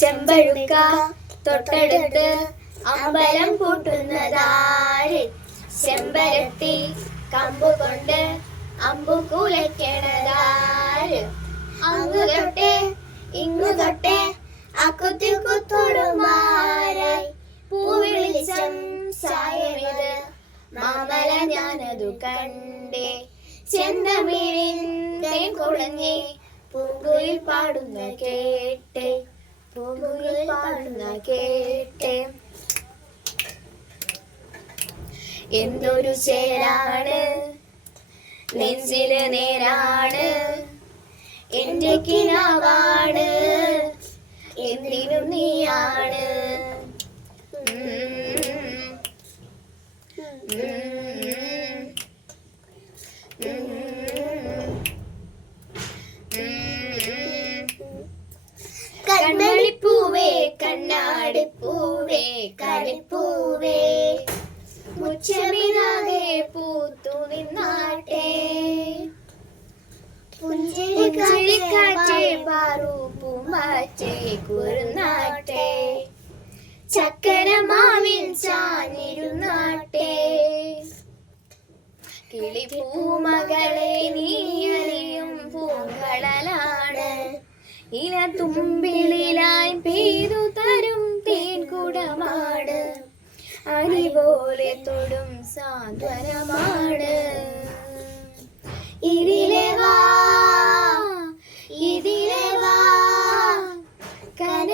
ചെമ്പഴുക്ക തൊട്ടടുത്ത് അമ്പലം കൂട്ടുന്നതാര്? ചെമ്പരത്തി കമ്പുകൊണ്ട് അമ്പു കുലയ്ക്കണതാര്? അങ്ങു തൊട്ടേ ഇങ്ങു തൊട്ടേ അക്കുത്തിൽ കുത്തോടുമാരായി പൂവിളിച്ചം ചായമിത് മാമല ഞാനതു കണ്ടേ. ചെന്തമിഴിൻ തേൻ കുളഞ്ഞേ പൂങ്കുയിൽ പാടുന്ന കേട്ടേ, പൂങ്കുയിൽ പാടുന്ന കേട്ടേ. എന്തൊരു ചേരാണ് നെഞ്ചില് നേരാണ്, എന്റെ കിനാവാണ് എന്തിനും നീയാണ്. കണ്ണാടിപ്പൂവേ കണ്ണാടിപ്പൂവേ കളിപ്പൂവേ മുച്ചമിനാകെ പൂത്തു നിന്നാട്ടെ. പുഞ്ചിരിക്കാറ്റേ പാറു പൂമ്പാറ്റേ കുറുനാട്ടെ, ചക്കരമാവിൽ ചാഞ്ഞിരുന്നാട്ടെ. കിളിപ്പൂമകളെ നീയലിയും പൂങ്കളലാണ്, ഇല തുമ്പിളിലായി പെയ്തു തരും തേൻകുടമാണ്, അരിപോലെ തൊടും സാന്ത്വനമാണ്. ഇതിലെ വാ ഇതിലെ വാ കന